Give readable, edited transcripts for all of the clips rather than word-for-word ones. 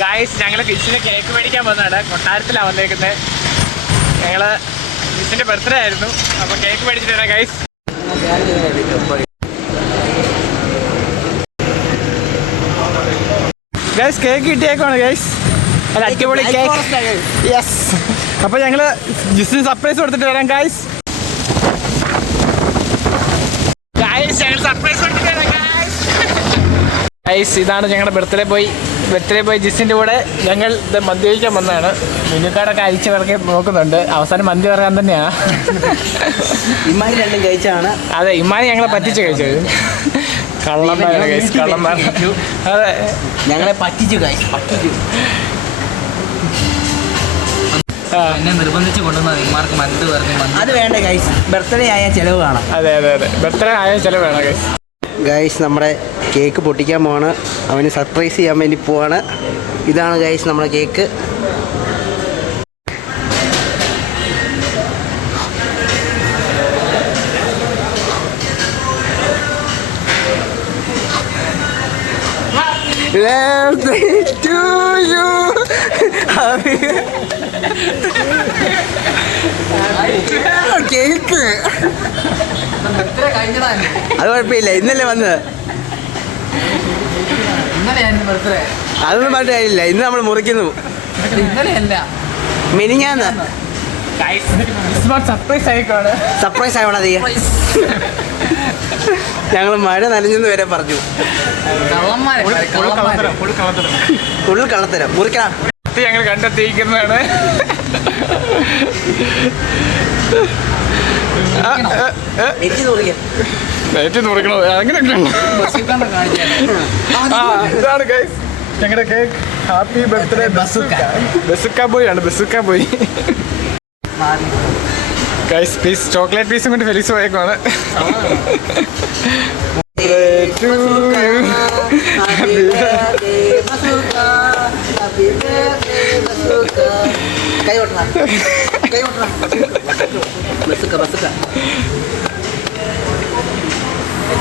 Guys ഞങ്ങൾ കിസിന് cake മേടിക്കാൻ വന്നതാണ്. കൊട്ടാരത്തിലാണ് വന്നേക്കുന്നത്. ഞങ്ങൾ കിസിൻ്റെ ബർത്ത്ഡേ ആയിരുന്നു. അപ്പോൾ കേക്ക് മേടിച്ചിട്ട് വരാം ഗായ്സ്. ഗൈസ് കേക്ക് കിട്ടിയേക്കാണ് ഗൈസ്. അത് അടിപൊളി കേക്ക്. യെസ്. അപ്പോൾ ഞങ്ങൾ ജിസിന് സർപ്രൈസ് കൊടുത്തിട്ട് വരാം ഗൈസ്. ഞങ്ങൾ സർപ്രൈസ് കൊടുത്തിട്ട് വരാം ഗൈസ്. ഇതാണ് ഞങ്ങളുടെ ബർത്ത്ഡേ ബോയ് ജിസിൻ്റെ കൂടെ ഞങ്ങൾ ഇത് മന്തി കഴിക്കാൻ വന്നതാണ്. മെനുക്കാടൊക്കെ അയച്ച് പിറകെ നോക്കുന്നുണ്ട്. അവസാനം മന്തി പറയാൻ തന്നെയാണ്. ഇമാരി രണ്ടും കഴിച്ചാണ്. അതെ, ഇമാരി ഞങ്ങളെ പറ്റിച്ച് കഴിച്ചത്. കള്ളന്മാരാണ് ഗൈസ്, കള്ളന്മാർ. അതെ, ഞങ്ങളെ പറ്റിച്ചു ഗൈസ്, പറ്റിച്ചു. എന്നെ നിർബന്ധിച്ച് കൊണ്ടുവന്നത് ഇമാർക്ക് മന്ത് പറഞ്ഞു. അത് വേണ്ട ഗൈസ്, ബർത്ത്ഡേ ആയ ചിലവ് കാണാം. അതെ അതെ അതെ, ബർത്ത്ഡേ ആയ ചിലവ് വേണം ഗൈസ്. ഗൈസ് നമ്മുടെ കേക്ക് പൊട്ടിക്കാൻ പോവാണ്. അവന് സർപ്രൈസ് ചെയ്യാൻ വേണ്ടി പോവാണ്. ഇതാണ് ഗൈസ് നമ്മുടെ കേക്ക്. കേക്ക് അത് കുഴപ്പമില്ല, ഇന്നല്ലേ വന്നത്. അതൊന്നും പറഞ്ഞിട്ട് കാര്യമില്ല. ഇന്ന് നമ്മൾ മുറിക്കുന്നു. മെനിഞ്ഞാന്ന് സർപ്രൈസ് ആവണം. അത് ഞങ്ങൾ മഴ നനഞ്ഞെന്ന് വരെ പറഞ്ഞു. ഫുൾ കള്ളത്തരം. മുറിക്കണം. ഞങ്ങൾ കണ്ടെത്തിയിരിക്കുന്നതാണ്. മുറിക്കണോ അങ്ങനെയൊക്കെ ഇതാണ് ഗൈസ് ഞങ്ങളുടെ cake. Happy birthday bazooka boy ആണ്. Bazooka boy guys. Piece chocolate പീസും കൊണ്ട് ഫെലിക്സ് പോയേക്കാണ്.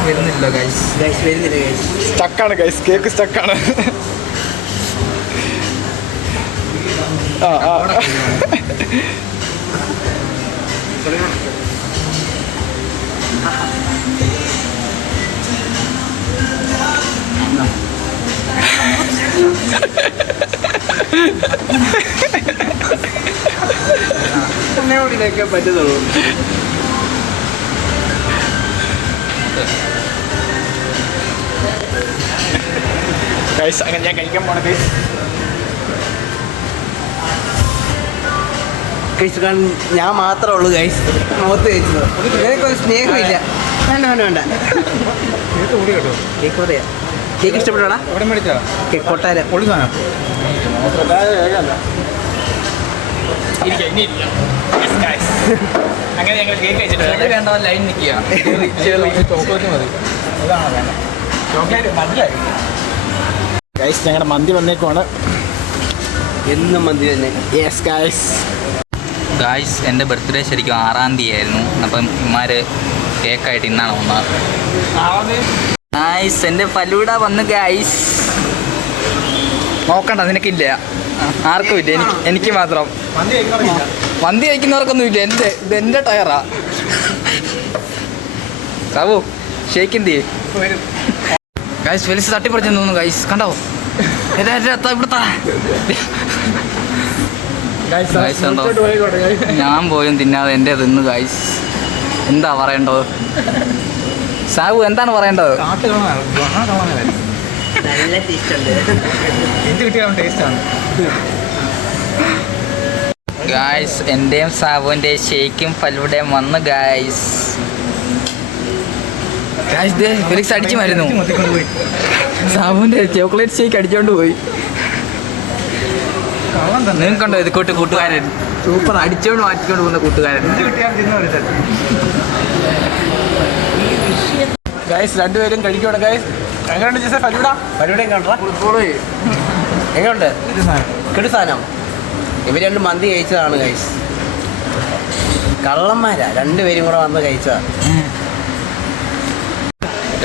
വരുന്നില്ല ഗൈസ്, വരുന്നില്ല ഗൈസ്. സ്റ്റക്കാണ് ഗൈസ്, കേക്ക് സ്റ്റക്കാണ്. ഇതിനൊക്കെ പറ്റുന്നുള്ളൂ. ഗൈസ് അങ്ങനെ ഞാൻ കഴിക്കാൻ പോണ ഗൈസ്. കഴിച്ചു കാണാൻ ഞാൻ മാത്രമേ ഉള്ളൂ ഗൈസ് മുഖത്ത് കഴിച്ചത്. നിനക്കൊരു സ്നേഹമില്ല. വേണ്ട വേണ്ട വേണ്ട. കേക്ക് പറയാ. കേക്ക് ഇഷ്ടപ്പെട്ടാ? കേക്ക് കൊട്ടാരം. അങ്ങനെ ഞങ്ങൾ കേക്ക് കഴിച്ചിട്ട് വേണ്ട ലൈൻ നിൽക്കുക. ഗൈസ് ഞങ്ങളുടെ മന്തി വന്നേക്കുവാണ്. എന്നും മന്തി തന്നെ. Yes guys. ഗായ്സ് എൻ്റെ ബർത്ത്ഡേ ശരിക്കും 6-ാം തീയതി ആയിരുന്നു. അപ്പം ഇമാര് കേക്കായിട്ട് ഇന്നാണ് വന്നത്. ഗായ്സ് എൻ്റെ ഫലൂഡ വന്നു ഗായ്സ്. നോക്കണ്ട, നിനക്കില്ല, ആർക്കും ഇല്ല, എനിക്ക് മാത്രം. മന്തി കഴിക്കുന്നവർക്കൊന്നും ഇല്ല. ഇതെൻ്റെ ടയറാ. സാബു ഷേക്ക് എന്ത് ഗായ്സ്? ഫെലിക്സ് തട്ടിപ്പറിച്ചെന്ന് തോന്നുന്നു ഗായ്സ്. കണ്ടോ ഇവിടുത്തെ ഞാൻ പോയും തിന്നാതെ എൻ്റെ തിന്നു ഗായ്സ്. എന്താ പറയേണ്ടത് സാബു? എന്താണ് പറയേണ്ടത്? നല്ല ടേസ്റ്റ് ഉണ്ട്. എന്ത് കിട്ടിയാലും ടേസ്റ്റാണ് ഗായ്സ്. എൻ്റെയും സാബുവിൻ്റെ ഷേക്കും ഫലൂഡയും വന്നു ഗായ്സ്. ഫെലിക്സ് അടിച്ചു മരുന്നു. സാബുവിൻ്റെ ചോക്ലേറ്റ് ഷേക്ക് അടിച്ചോണ്ട് പോയി. നിങ്ങൾക്കുണ്ടോ ഇത് കൂട്ടുകാരൻ? സൂപ്പർ, അടിച്ചോണ്ട് മാറ്റിക്കൊണ്ട് പോകുന്ന കൂട്ടുകാരൻ. ഗൈസ് രണ്ടുപേരും കഴിക്കുവാണ് ഗൈസ്. എങ്ങനെയുണ്ട് ജിസേ ഫലൂഡ? പരിപാടിയും കണ്ടാ എങ്ങനെയുണ്ട്? കിടു സാധനം. ഇവർ രണ്ട് മന്തി കഴിച്ചതാണ് ഗൈസ്. കള്ളന്മാരാ, രണ്ടുപേരും കൂടെ വന്ന് കഴിച്ചതാ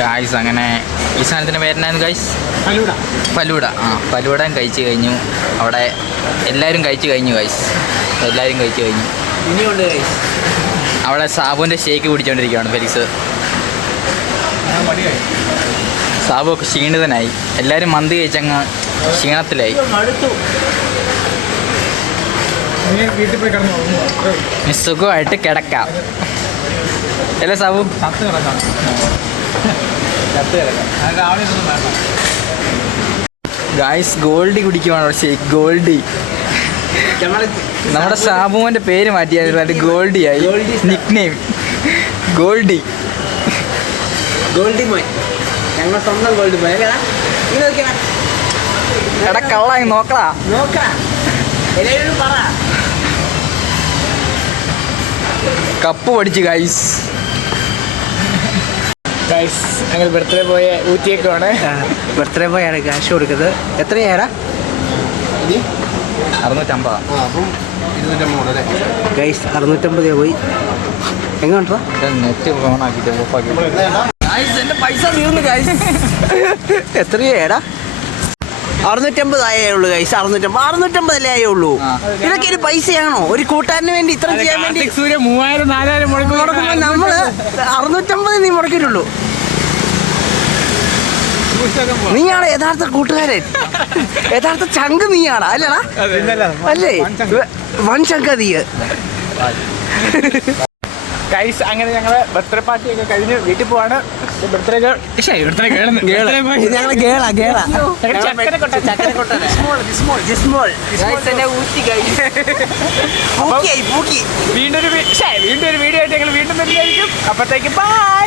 ഗായ്സ്. അങ്ങനെ ഈ സാധനത്തിൻ്റെ പേരെന്നാണ് ഗൈസ്? ഫലൂഡ. ആ, ഫലൂഡയും കഴിച്ച് കഴിഞ്ഞു. അവിടെ എല്ലാവരും കഴിച്ച് കഴിഞ്ഞു ഗൈസ്. എല്ലാവരും കഴിച്ച് കഴിഞ്ഞു. ഇനിയുണ്ട് ഗൈസ്. അവിടെ സാബുവിൻ്റെ ഷേക്ക് കുടിച്ചുകൊണ്ടിരിക്കുകയാണ് ഫെലിക്സ്. സാബു ഒക്കെ ക്ഷീണിതനായി. എല്ലാവരും മന്തി കഴിച്ചങ്ങ് ക്ഷീണത്തിലായി. വീട്ടിൽ പോയി കിടന്നു ഇനി സുഖമായിട്ട് കിടക്കാം അല്ലേ സാബു? ഗായ്സ് ഗോൾഡി കുടിക്കുവാണോ ഷേക്ക്? ഗോൾഡി. നമ്മുടെ സാബുവിൻ്റെ പേര് മാറ്റിയായിരുന്നു. അത് ഗോൾഡിയായി. Nickname Goldie. ഗോൾഡി മോൻ, ഞങ്ങൾ സ്വന്തം ഗോൾഡി മോൻ. എടാ കള്ളായി നോക്കടാ. എല്ലാവരും പറ. കപ്പ് പഠിച്ചു ഗൈസ്. ഗൈസ് ഞങ്ങൾ ബർത്ത്ഡേ പോയ ഊറ്റിയേക്കുവാണ്. ബർത്ത്ഡേ പോയാണ് ക്യാഷ് കൊടുക്കുന്നത്. എത്രയാടാ? 650. ഗൈസ് 650 പോയി. എങ്ങോട്ടാ? നെറ്റ് ഓണാക്കിയിട്ട് ഓഫാക്കി. എൻ്റെ പൈസ തീർന്നു ഗൈസ്. എത്രയാടാ? 650 ആയേ ഉള്ളൂ ഗൈസ്. 650 അല്ലേ ആയേ ഉള്ളൂ. ഇതൊക്കെ ഒരു പൈസയാണോ? ഒരു കൂട്ടാരന് വേണ്ടി ഇത്ര ചെയ്യാൻ വേണ്ടി സൂര്യ 3000-4000 മുടക്കുമ്പോൾ നമ്മള് 650 നീ മുടക്കിയിട്ടുള്ളൂ. നീയാണ് യഥാർത്ഥ കൂട്ടുകാരൻ, യഥാർത്ഥ ചങ്ക് നീയാണ് അല്ലടാ? അല്ലേ? വൺ ചങ്ക നീ. ഗൈസ് അങ്ങനെ ഞങ്ങള് ബർത്ത്ഡേ പാർട്ടി ഒക്കെ കഴിഞ്ഞ് വീട്ടിൽ പോവാണ്. ബർത്ത്ഡേ വീണ്ടും ഒരു വീഡിയോ ആയിട്ട് ഞങ്ങൾ വീണ്ടും വരുന്നതായിരിക്കും. അപ്പത്തേക്ക് ബൈ.